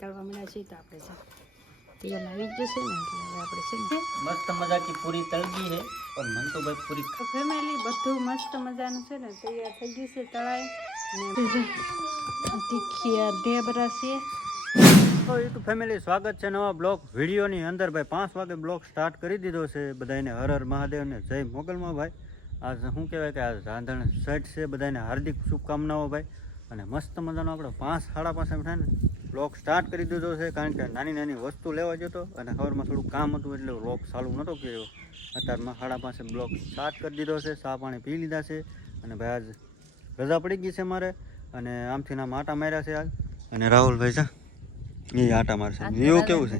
કરવા મળ્યા છીએ તો આપણે છે. તેલ આવી જશે ને એટલે હવે આપણે છે ને મસ્ત મજાકી પૂરી તળગી છે. પણ મન તો ભાઈ પૂરી ફેમિલી બધું મસ્ત મજાનું છે ને તૈયાર થઈ ગયું છે તળાય ને તીખી ઢેબરા છે. તો યુટ્યુબ ફેમિલી સ્વાગત છે નવા બ્લોગ વિડીયોની અંદર. ભાઈ પાંચ વાગે બ્લોગ સ્ટાર્ટ કરી દીધો છે બધાને હર હર મહાદેવને જય મોગલમાં ભાઈ. આજ શું કહેવાય કે આ રાંધણ સેટ છે બધાને હાર્દિક શુભકામનાઓ ભાઈ. અને મસ્ત મજાનો આપણે પાંચ સાડા પાંચ એમ થાય ને. બ્લોગ સ્ટાર્ટ કરી દીધો છે કારણ કે નાની નાની વસ્તુ લેવા જતો અને ખબરમાં થોડું કામ હતું એટલે બ્લોગ ચાલુ નહોતો કર્યો. અત્યારમાં સાડા પાસે બ્લોગ સ્ટાર્ટ કરી દીધો છે ચા પાણી પી લીધા છે અને ભાઈ આજ રજા પડી ગઈ છે મારે અને આમથી નામ આટા માર્યા છે આજ અને રાહુલભાઈ છે એ આટા મારશે. વ્યૂ કેવું છે?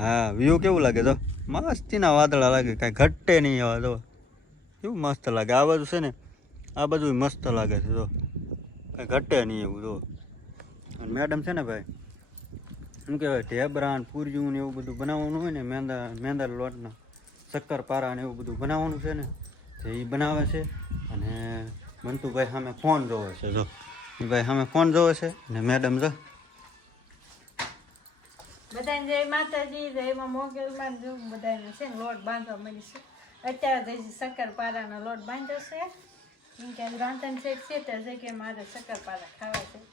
હા વ્યૂ કેવું લાગે તો? મસ્તીના વાદળા લાગે કાંઈ ઘટે નહીં એવા તો. કેવું મસ્ત લાગે? આ બાજુ છે ને આ બાજુ મસ્ત લાગે છે તો. કાંઈ ઘટે નહીં એવું તો. મેડમ છે ને ભાઈ શું કહેવાય ઢેબરા ને પૂર્યું ને એવું બધું બનાવવાનું હોય ને, મેંદા મેંદા લોટના શક્કરપારા ને એવું બધું બનાવવાનું છે ને, તો એ બનાવે છે. અને મંતુભાઈ સામે ફોન જોવે છે, જો. એ ભાઈ સામે ફોન જોવે છે અને મેડમ, જો. બધાને જય માતાજી જયમાં મોગલમાં જેવું બધાને છે ને લોટ બાંધવા મળી છે. અત્યારે તો શક્કરપારાનો લોટ બાંધ્યો છે. કેમ કે રાંધણ છે કે મારે શક્કરપારા ખાવા છે.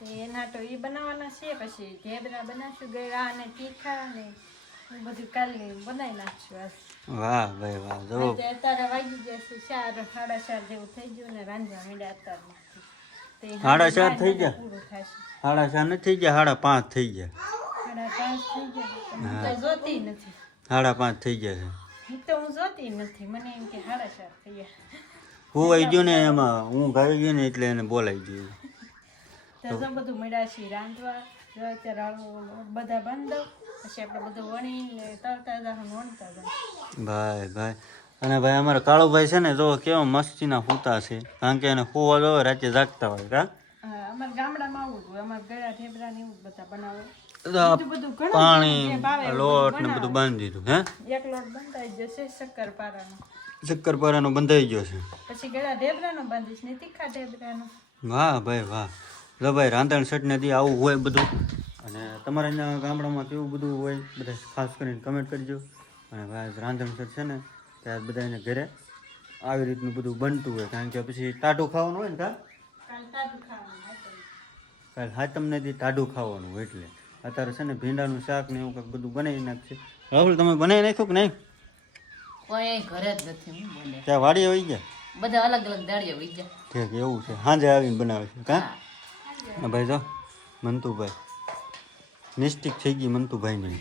એના તો એ બનાવવાના છે પછી ઢેબરા બનાવશું ગયા અને તીખા ને બધું કાલે બનાવી નાખશું વાહ ભાઈ વાહ જો. અત્યારે વાગી જશે ચાર સાડા ચાર જેવું થઈ ગયું ને રાંધવા માંડ્યા અત્યારે સાડા ચાર થઈ ગયા? સાડા ચાર નથી થઈ ગયા સાડા પાંચ થઈ ગયા. સાડા પાંચ થઈ ગયા. જોતી નથી. સાડા પાંચ થઈ ગયા છે. તો હું જોતી નથી. મને એમ કે સાડા ચાર થઈ ગયા. હું આવી ગયો ને એમાં હું ગાવી ગયો ને એટલે એને બોલાવી ગયું તો બધું મળ્યા છીએ રાંધવા બધા બંધ. પછી આપણે બધું વણીને તરતા હતા વણતા હતા ભાઈ ભાઈ. અને ભાઈ અમારા કાળુભાઈ છે ને જો કેવા મસ્તીના ફૂતા છે. કારણ કે એને હોવા જો રાતે જાગતા હોય કા? અમારા ગામડામાં આવું હતું અમારા ગળા ઠેબરા ને એવું બધા બનાવો. પાણી લોટ ને બધું બાંધી દીધું હે? એક લોટ બંધાઈ જશે શક્કરપારાનો. શક્કરપારાનો બંધાઈ ગયો છે. પછી ગળા ઢેબરાનો બાંધીશ ને તીખા ઢેબરાનો. વાહ ભાઈ વાહ. જો ભાઈ રાંધણ સેટ નથી આવું હોય બધું. અને તમારા અહીંયા ગામડામાં કેવું બધું હોય બધા ખાસ કરીને કમેન્ટ કરજો અને ભાઈ રાંધણ સેટ છે ને ત્યારે બધા એને ઘરે આવી રીતનું બધું બનતું હોય. કારણ કે પછી ટાઢું ખાવાનું હોય ને કા કાલ હા તમને દી ટાઢું ખાવાનું હોય એટલે. અત્યારે છે ને ભીંડાનું શાક ને એવું કંઈક બધું બનાવી નાખશે. રાહુલ તમે બનાવી નાખ્યું કે નહીં? કોઈ ઘરે જ નથી ત્યાં વાડી આવી ગયા? બધા અલગ અલગ દાડીઓ ગયા. ઠીક એવું છે. સાંજે આવીને બનાવે છે કા? ભાઈ જો મંતુભાઈ. મિસ્ટેક થઈ ગઈ મંતુભાઈની.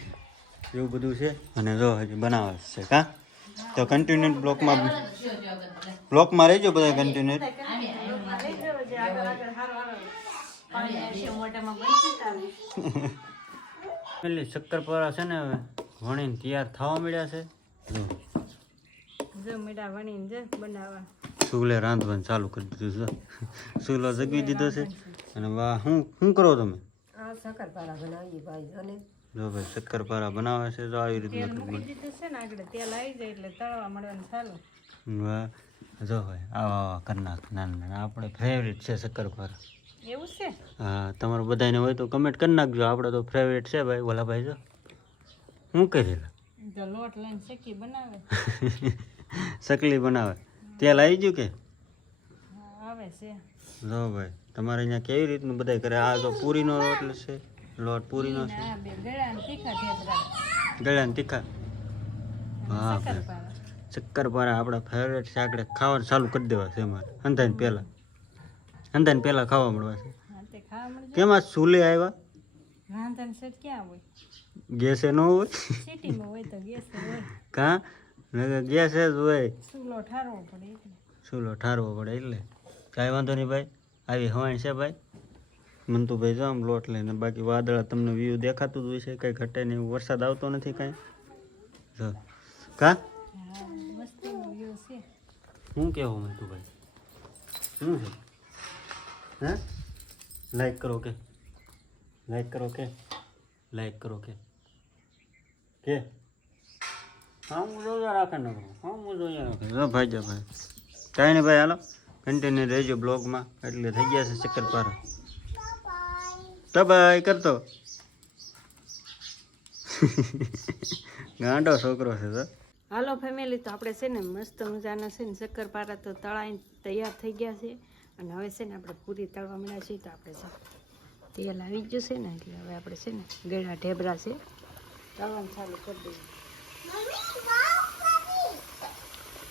એવું બધું છે? અને જો હજી બનાવે છે કા? તો કન્ટિન્યુ બ્લોકમાં બ્લોકમાં રહેજો બધા કન્ટિન્યુ. એટલે શક્કરપારા છે ને હવે વણીને તૈયાર થવા મળ્યા છે. જો જો મીઠા વણીને જ બનાવવા. ચૂલે રાંધવાનું ચાલુ કરી દીધું છે. ચૂલો જગવી દીધો છે. અને વાહ શું શું કરો તમે? આ શક્કરપારા બનાવીએ ભાઈ જો જો ભાઈ શક્કરપારા બનાવે છે તો આવી તેલ રીતના મૂકી દીધું છે ને આગળ તેલ આવી જાય એટલે તળવા મળવાનું ચાલુ. વાહ જો ભાઈ આવા આવા કરી નાખ નાના નાના. આપણે ફેવરેટ છે શક્કરપારા. એવું છે? હા તમારું બધાને હોય તો કમેન્ટ કરી નાખજો. આપણે તો ફેવરેટ છે ભાઈ. ઓલા ભાઈ જો. શું કરેલા લોટ લઈને શેકી બનાવે. સકલી બનાવે. તેલ આવી ગયું કે? લો ભાઈ તમારે અહીંયા કેવી રીતનું બધા કરે? આ તો પૂરીનો રોટલો છે લોટ પૂરીનો છે. ગળ્યા તીખા હા શક્કરપારા આપણા ફેવરેટ છે. આપણે ખાવાનું ચાલુ કરી દેવા છે અમારે. અંધાઈને પહેલાં. અંધાઈને પહેલાં ખાવા મળવા છે. કેમાં ચૂલે આવ્યા? રાંધણ સેટ ક્યાં હોય? ગેસે ન હોય? સિટીમાં હોય તો ગેસ હોય. કાં? ગેસે જ હોય. ચૂલો ઠારવો પડે ચૂલો ઠારવો પડે એટલે. કાંઈ વાંધો નહીં ભાઈ. આવી હવાઈ છે ભાઈ. મંતુભાઈ જો આમ લોટ લઈને. બાકી વાદળા તમને વ્યૂ દેખાતું જ હોય છે. કંઈ ઘટે નહીં. વરસાદ આવતો નથી કાંઈ. જો. કા? હા શું કહેવું મંતુભાઈ શું છે? હે? લાઈક કરો કે. લાઈક કરો કે. લાઈક કરો કે. કે? હા જોયા રાખે ન હા જોયા રાખે. જો ભાઈ જા ભાઈ. કાંઈ નહીં ભાઈ હાલો. કન્ટિન્યુ રહેજો બ્લોગમાં. એટલે થઈ ગયા છે ચક્કરપારા તો ભાઈ કરતો. ગાંડો છોકરો છે તો. હાલો ફેમિલી તો આપણે છે ને મસ્ત મજાના છે ને શક્કરપારા તો તળાઈ તૈયાર થઈ ગયા છે. અને હવે છે ને આપણે પૂરી તળવા મળ્યા છીએ તો આપણે છે તેલ આવી ગયું છે ને એટલે હવે આપણે છે ને ગળા ઢેબરા છે. તળવાનું ચાલુ કરી દઈએ.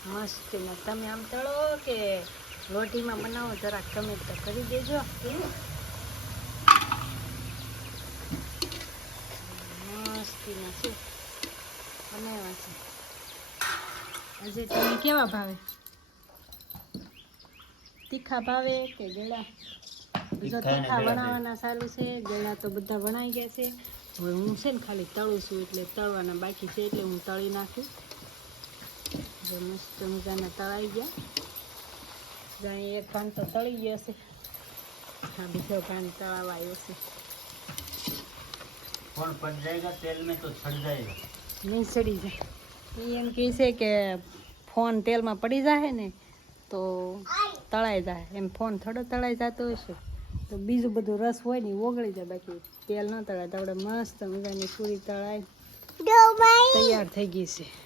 મસ્ત તમે આમ તળો કે રોટીમાં બનાવો જરાક તમે તો કરી દેજો. મસ્તીના છે બનાવ્યા છે? આજે તમે કેવા ભાવે? તીખા ભાવે કે ગળા? જો તીખા વણાવવાના સારું છે ગળા તો બધા વણાઈ ગયા છે. હવે હું છે ને ખાલી તળું છું એટલે તળવાના બાકી છે એટલે હું તળી નાખું. એક તળી ગયો છે બીજો તળાવ એમ કહે છે કે ફોન તેલમાં પડી જાય ને તો તળાઈ જાય એમ ફોન થોડો તળાઈ જતો હશે. તો બીજું બધું રસ હોય ને ઓગળી જાય. બાકી તેલ ન તળાય. તો આપણે મસ્ત મજાની પૂરી તળાય તૈયાર થઈ ગઈ છે.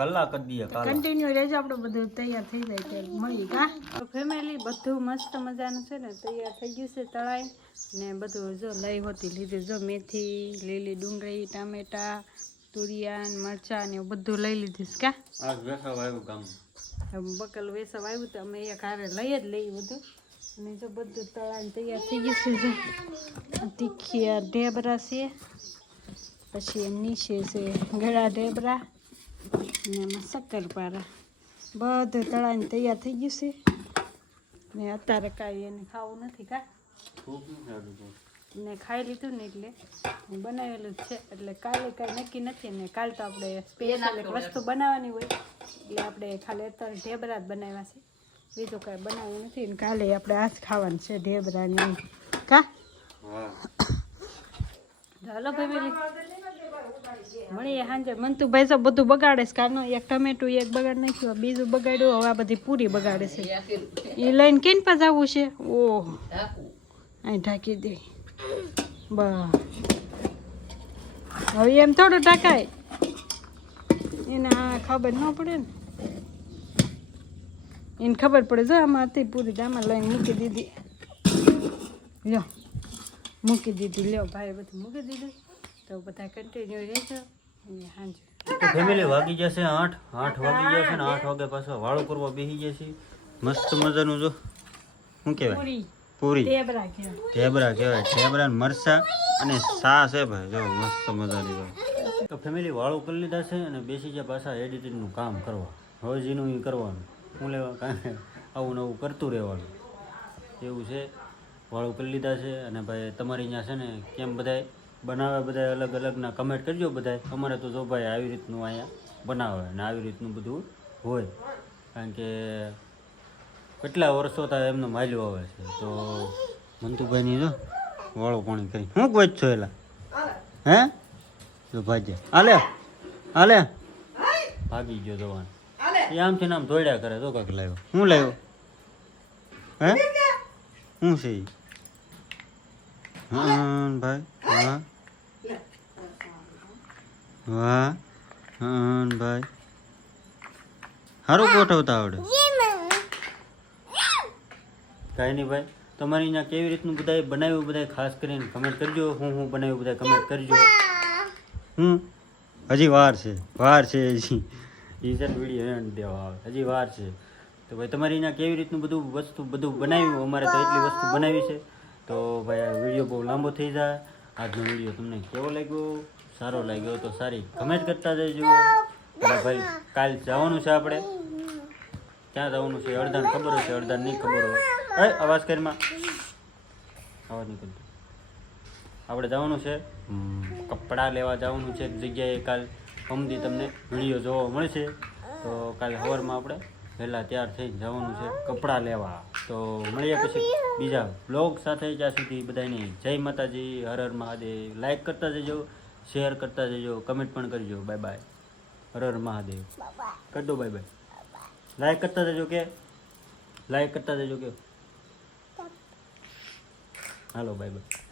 કલાક જ દઈએ કન્ટિન્યુ રહેજો આપણે બધું તૈયાર થઈ જાય ત્યારે મળી કા તો ફેમિલી બધું મસ્ત મજાનું છે ને તૈયાર થઈ ગયું છે તળાઈ. ને બધું જો લઈ હોતી લીધી જો મેથી લીલી ડુંગળી ટામેટા તુરિયાન મરચાં ને બધું લઈ લીધીશ કા આજ વેસાવ આવ્યું ગામ બકલ વેસાવ આવ્યું તો અમે એક હારે લઈ જ લઈ બધું. ને જો બધું તળાઈને તૈયાર થઈ ગયું છે જો. તીખી ઢેબરા છે પછી નીચે છે ગળા ઢેબરા. ને એમાં શક્કરપારા બધું તળાઈને તૈયાર થઈ ગયું છે. ને અત્યારે કાંઈ એને ખાવું નથી કા? ને ખાઈ લીધું ને એટલે બનાવેલું જ છે. એટલે કાલે કાંઈ નક્કી નથી ને કાલે તો આપણે સ્પેશિયલ એક વસ્તુ બનાવવાની હોય. એટલે આપણે ખાલી અત્યારે ઢેબરા જ બનાવ્યા છે. બીજું કાંઈ બનાવવું નથી ને કાલે આપણે આ જ ખાવાનું છે ઢેબરાની. કા? ચાલો ભાઈ મળીએ સાંજે. મંતુભાઈ તો બધું બગાડે છે. કારનો એક ટમેટું, એક બગાડ નાખ્યું બીજું બગાડ્યું, હવે આ બધી પૂરી બગાડે છે. એ લઈને કેન પાસે આવવું છે? ઓહ. અહીં ઢાંકી દે. બસ. હવે એમ થોડું ઢાંકાય. એને આ ખબર ન પડે ને. એને ખબર પડે, જો આમાં હતી પૂરી આમાં લઈને મૂકી દીધી. લ્યો. મૂકી દીધી. લ્યો, ભાઈ, બધું મૂકી દીધું. તો બધા કન્ટિન્યુ રહેજો. ફેમિલી વાગી જશે આઠ આઠ વાગી જશે ને આઠ વાગે પાછો વાળો કરવા બેસી જશે. મસ્ત મજાનું જો. શું કહેવાય? પૂરી. ઢેબરા કહેવાય. ઢેબરા મરસા અને સા છે ભાઈ. જો મસ્ત મજાની ભાઈ તો ફેમિલી વાળું કરી લીધા છે અને બેસી ગયા પાછા એડિટિંગનું કામ કરવા. હવે જેનું એ કરવાનું. શું લેવા? કાંઈ આવું નવું કરતું રહેવાનું. એવું છે. વાળું કરી લીધા છે અને ભાઈ તમારી ત્યાં છે ને કેમ બધાય? બનાવે બધાય અલગ અલગના. કમેન્ટ કરજો બધાય. અમારે તો જો ભાઈ આવી રીતનું અહીંયા બનાવે અને આવી રીતનું બધું હોય. કારણ કે કેટલા વર્ષો થાય એમનો માલ્યો આવે છે. તો મંતુભાઈની જો વાળો પાણી કરી. શું કોઈ છો એલા. હે? જો ભાજે. હાલે. હાલે. ભાગી ગયો જવાન. એ આમથી ને આમ દોડ્યા કરે. તો કાંક લાવ્યો. શું લાવ્યો? હે? શું છે? હા ભાઈ હા વાહ હા ભાઈ. સારું ગોઠવતા આવડે. કાંઈ નહીં ભાઈ, તમારી અહીંયા કેવી રીતનું બધાય બનાવ્યું, બધાય ખાસ કરીને કમેન્ટ કરજો. હું હું બનાવ્યું, બધાય કમેન્ટ કરજો. હમ. હજી વાર છે વાર છે હજી. છે વીડિયો એન્ડ દેવા આવે. હજી વાર છે. તો ભાઈ, તમારી અહીંયા કેવી રીતનું બધું વસ્તુ, બધું બનાવ્યું? અમારે તો એટલી વસ્તુ બનાવી છે. તો ભાઈ આ વીડિયો બહુ લાંબો થઈ જાય. આજનો વીડિયો તમને કેવો લાગ્યો? સારો લાગ્યો તો સારી કમેન્ટ કરતા જજો. ભાઈ કાલ જવાનું છે આપણે. ક્યાં જવાનું છે? અડધાને ખબર હશે અડધાને નહીં ખબર હોય. એ અવાજ કરીમાં અવાજ નહીં કરતો. આપણે જવાનું છે. કપડાં લેવા જવાનું છે એક જગ્યાએ. કાલ અમદી તમને વીડિયો જોવા મળશે. તો કાલે સવારમાં આપણે પહેલાં તૈયાર થઈને જવાનું છે કપડાં લેવા. તો મળીએ પછી બીજા બ્લોગ સાથે જ્યાં સુધી બધાની જય માતાજી, હર હર મહાદેવ. લાઈક કરતા જજો શેર કરતા જજો કમેન્ટ પણ કરજો. Bye bye Har Har Mahadev. કરી દો બાય બાય લાઈક કરતા જજો કે? લાઈક કરતા જજો કે? હાલો બાય બાય